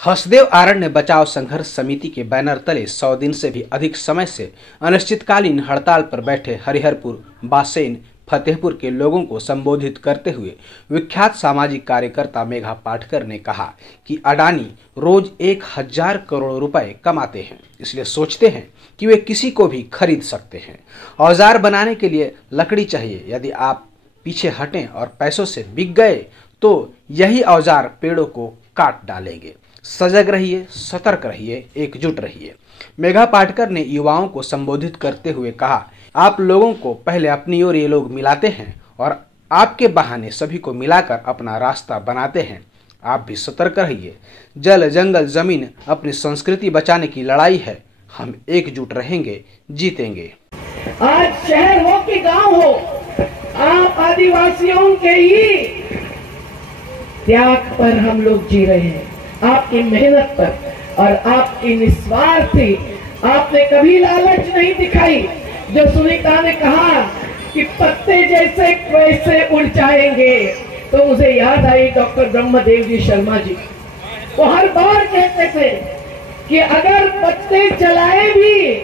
हसदेव अरण्य बचाव संघर्ष समिति के बैनर तले 100 दिन से भी अधिक समय से अनिश्चितकालीन हड़ताल पर बैठे हरिहरपुर, बासेन, फतेहपुर के लोगों को संबोधित करते हुए विख्यात सामाजिक कार्यकर्ता मेघा पाटकर ने कहा कि अडानी रोज 1000 करोड़ रुपए कमाते हैं, इसलिए सोचते हैं कि वे किसी को भी खरीद सकते हैं। औजार बनाने के लिए लकड़ी चाहिए, यदि आप पीछे हटें और पैसों से बिक गए तो यही औजार पेड़ों को काट डालेंगे। सजग रहिए, सतर्क रहिए, एकजुट रहिए। मेघा पाटकर ने युवाओं को संबोधित करते हुए कहा, आप लोगों को पहले अपनी ओर ये लोग मिलाते हैं और आपके बहाने सभी को मिलाकर अपना रास्ता बनाते हैं। आप भी सतर्क रहिए। जल, जंगल, जमीन, अपनी संस्कृति बचाने की लड़ाई है। हम एकजुट रहेंगे, जीतेंगे। आज शहर हो कि गांव हो, आप आदिवासियों के ही त्याग पर हम लोग जी रहे हैं, आपकी मेहनत पर और आपकी निस्वार्थी। आपने कभी लालच नहीं दिखाई। जो सुनीता ने कहा कि पत्ते जैसे वैसे उड़ जाएंगे, तो मुझे याद आई डॉक्टर ब्रह्मदेव जी शर्मा जी। वो हर बार कहते थे कि अगर पत्ते जलाए भी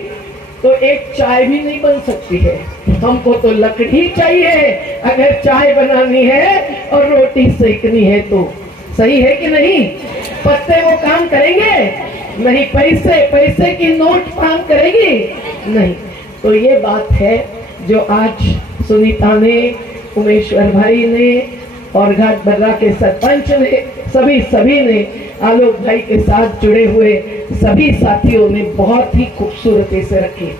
तो एक चाय भी नहीं बन सकती है, हमको तो लकड़ी चाहिए अगर चाय बनानी है और रोटी सेकनी है तो। सही है कि नहीं? पत्ते वो काम करेंगे नहीं, पैसे की नोट काम करेगी नहीं। तो ये बात है जो आज सुनीता ने, उमेश्वर भाई ने और घाट बर्रा के सरपंच ने, सभी ने, आलोक भाई के साथ जुड़े हुए सभी साथियों ने बहुत ही खूबसूरती से रखी।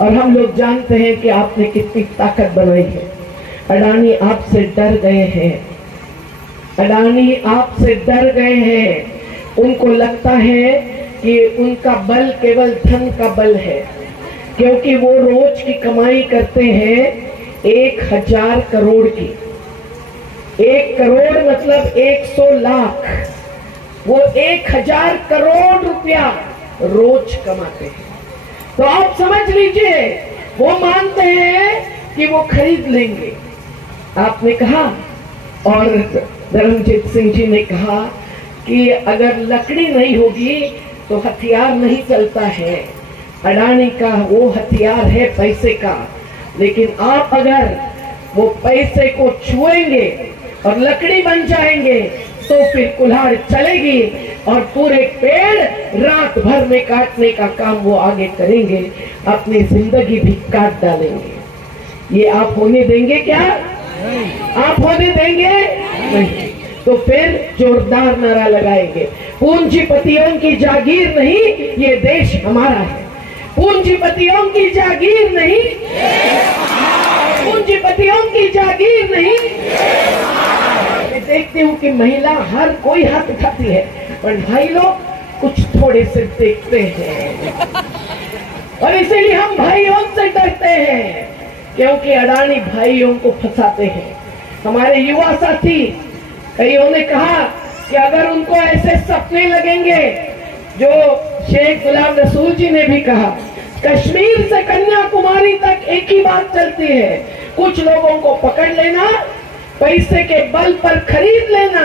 और हम लोग जानते हैं कि आपने कितनी ताकत बनाई है। अडानी आपसे डर गए हैं, अडानी आपसे डर गए हैं। उनको लगता है कि उनका बल केवल धन का बल है, क्योंकि वो रोज की कमाई करते हैं 1000 करोड़ की। 1 करोड़ मतलब 100 लाख। वो 1000 करोड़ रुपया रोज कमाते हैं। तो आप समझ लीजिए, वो मानते हैं कि वो खरीद लेंगे। आपने कहा और धर्मजीत सिंह जी ने कहा कि अगर लकड़ी नहीं होगी तो हथियार नहीं चलता है। अडानी का वो हथियार है पैसे का, लेकिन आप अगर वो पैसे को छुएंगे और लकड़ी बन जाएंगे तो फिर कुल्हाड़ चलेगी और पूरे पेड़ रात भर में काटने का काम वो आगे करेंगे, अपनी जिंदगी भी काट डालेंगे। ये आप होने देंगे क्या? आप होने देंगे? नहीं। तो फिर जोरदार नारा लगाएंगे, पूंजीपतियों की जागीर नहीं, ये देश हमारा है। पूंजीपतियों की जागीर नहीं, पूंजीपतियों की जागीर नहीं। मैं देखती हूँ कि महिला हर कोई हाथ उठाती है, पर भाई लोग कुछ थोड़े से देखते हैं और इसीलिए हम भाइयों से डरते हैं, क्योंकि अडानी भाइयों को फंसाते हैं। हमारे युवा साथी कईयों ने कहा कि अगर उनको ऐसे सपने लगेंगे जो शेख गुलाम रसूल जी ने भी कहा, कश्मीर से कन्याकुमारी तक एक ही बात चलती है, कुछ लोगों को पकड़ लेना, पैसे के बल पर खरीद लेना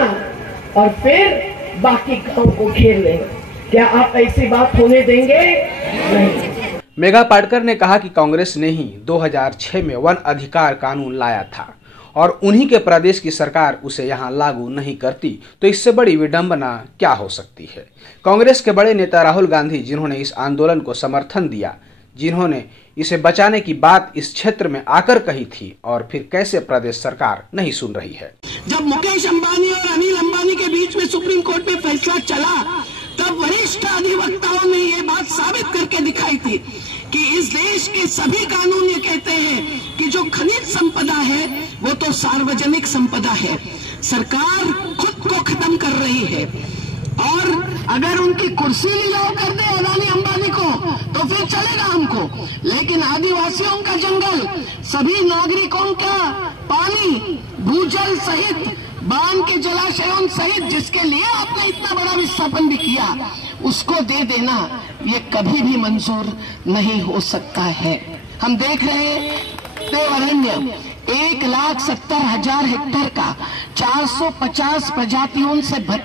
और फिर बाकी गांव को घेर लेना। क्या आप ऐसी बात होने देंगे? नहीं। मेघा पाटकर ने कहा कि कांग्रेस ने ही 2006 में वन अधिकार कानून लाया था और उन्हीं के प्रदेश की सरकार उसे यहाँ लागू नहीं करती, तो इससे बड़ी विडंबना क्या हो सकती है। कांग्रेस के बड़े नेता राहुल गांधी, जिन्होंने इस आंदोलन को समर्थन दिया, जिन्होंने इसे बचाने की बात इस क्षेत्र में आकर कही थी, और फिर कैसे प्रदेश सरकार नहीं सुन रही है। जब मुकेश अंबानी और अनिल अंबानी के बीच में सुप्रीम कोर्ट में फैसला चला, तब वरिष्ठ अधिवक्ताओं ने ये बात साबित करके दिखाई थी कि इस देश के सभी कानून ये कहते हैं कि जो खनिज संपदा है वो तो सार्वजनिक संपदा है। सरकार खुद को खत्म कर रही है और अगर उनकी कुर्सी लीलाव कर दे अडानी अंबानी को तो फिर चलेगा हमको, लेकिन आदिवासियों का जंगल, सभी नागरिकों का पानी, भूजल सहित, बांध के जलाशयों सहित, जिसके लिए आपने इतना बड़ा विस्थापन भी किया, उसको दे देना ये कभी भी मंजूर नहीं हो सकता है। हम देख रहे हैं अरण्य 1,70,000 हेक्टेयर का 450 प्रजातियों से भर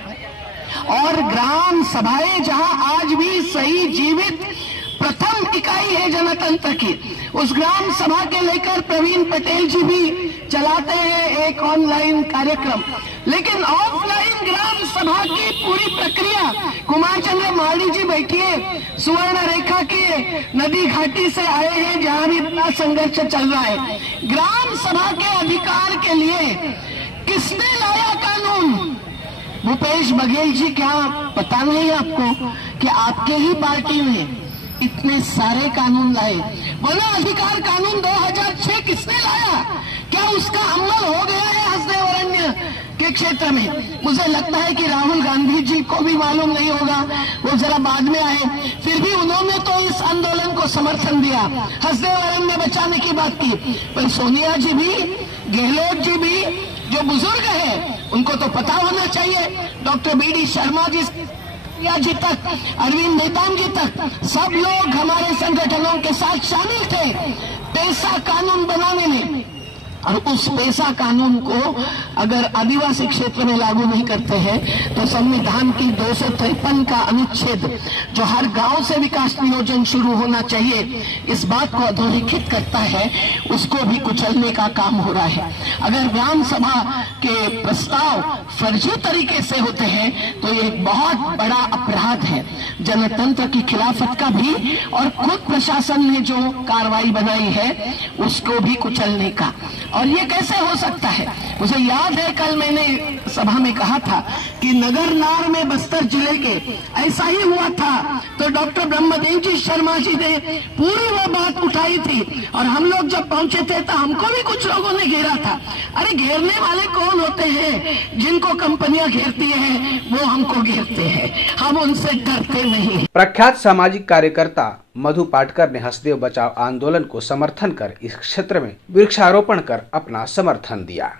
और ग्राम सभाएं जहां आज भी सही जीवित प्रथम इकाई है जनतंत्र की, उस ग्राम सभा के लेकर प्रवीण पटेल जी भी चलाते हैं एक ऑनलाइन कार्यक्रम। लेकिन ऑफलाइन ग्राम सभा की पूरी प्रक्रिया, कुमार चंद्र माली जी बैठिए, सुवर्ण रेखा के नदी घाटी से आए हैं जहां भी इतना संघर्ष चल रहा है। ग्राम सभा के अधिकार के लिए किसने लाया कानून? भूपेश बघेल जी, क्या पता नहीं आपको कि आपके ही पार्टी में इतने सारे कानून लाए? वन अधिकार कानून 2006 किसने लाया? क्या उसका अमल हो गया है हसदेव अरण्य के क्षेत्र में? मुझे लगता है कि राहुल गांधी जी को भी मालूम नहीं होगा, वो जरा बाद में आए, फिर भी उन्होंने तो इस आंदोलन को समर्थन दिया, हसदेव अरण्य बचाने की बात की। पर सोनिया जी भी, गहलोत जी भी, जो बुजुर्ग है उनको तो पता होना चाहिए। डॉक्टर BD शर्मा जी तक, अरविंद नेताम जी तक, सब लोग हमारे संगठनों के साथ शामिल थे पेशा कानून बनाने में। और उस पेशा कानून को अगर आदिवासी क्षेत्र में लागू नहीं करते हैं तो संविधान की 253 का अनुच्छेद, जो हर गांव से विकास नियोजन शुरू होना चाहिए, इस बात को अधोरेखित करता है, उसको भी कुचलने का काम हो रहा है। अगर ग्राम सभा के प्रस्ताव फर्जी तरीके से होते हैं तो ये बहुत बड़ा अपराध है जनतंत्र की खिलाफत का भी, और खुद प्रशासन ने जो कार्रवाई बनाई है उसको भी कुचलने का। और ये कैसे हो सकता है? मुझे याद है कल मैंने सभा में कहा था कि नगर नार में बस्तर जिले के ऐसा ही हुआ था, तो डॉक्टर ब्रह्मदेव जी शर्मा जी ने पूरी वो बात उठाई थी, और हम लोग जब पहुंचे थे तो हमको भी कुछ लोगों ने घेरा था। अरे घेरने वाले कौन होते हैं? जिनको कंपनियां घेरती हैं वो हमको घेरते हैं, हम उनसे डरते नहीं। प्रख्यात सामाजिक कार्यकर्ता मधु पाटकर ने हसदेव बचाओ आंदोलन को समर्थन कर इस क्षेत्र में वृक्षारोपण कर अपना समर्थन दिया।